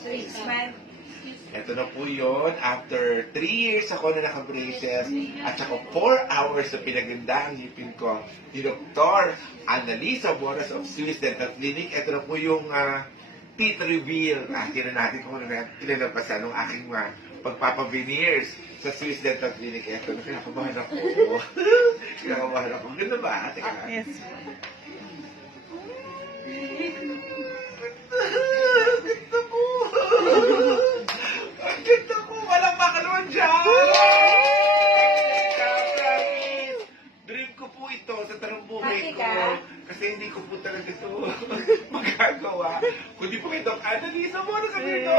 Three, smile. Ito na po yun. After 3 years ako na naka-braces at saka 4 hours na pinaganda ang ngipin ko ni Dr. Annalisa Boras of Swiss Dental Clinic. Ito na po yung teeth reveal. Tingnan natin kung ano na tinalampasan ng aking pagpapaveneers sa Swiss Dental Clinic. Ito na, kinakabahan ako. Kinakabahan ako. Ganda ba? Teka. Yes. Ganda po! Ang ganda ko! Walang makalawan dyan! Promise! Dream ko po ito sa tarong buhay ko. Kasi hindi ko po talaga ito magagawa. Kundi po ito, Annalisa mo na kami ito!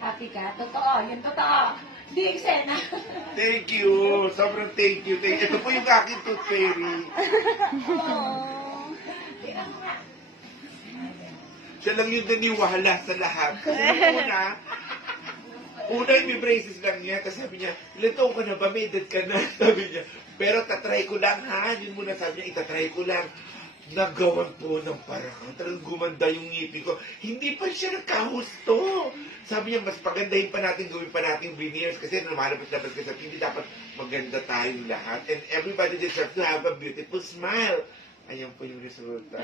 Happy ka? Totoo. Yung totoo. Hindi eksena. Thank you! Sobrang thank you. Ito po yung aking tooth fairy. Siya lang yung naniwala sa lahat. Kasi una yung braces lang niya. Tapos sabi niya, ilan taon ka na ba? May edad ka na. Sabi niya, pero tatry ko lang ha. Yun muna sabi niya, itatry ko lang. Nagawan po ng parang talagang gumanda yung ngipin ko. Hindi pa siya nagkahusto. Sabi niya, mas pagandahin pa natin, gawin pa natin veneers. Kasi lumalabas-labas ka sa hindi dapat maganda tayong lahat. And everybody deserves to have a beautiful smile. Ayan po yung resulta.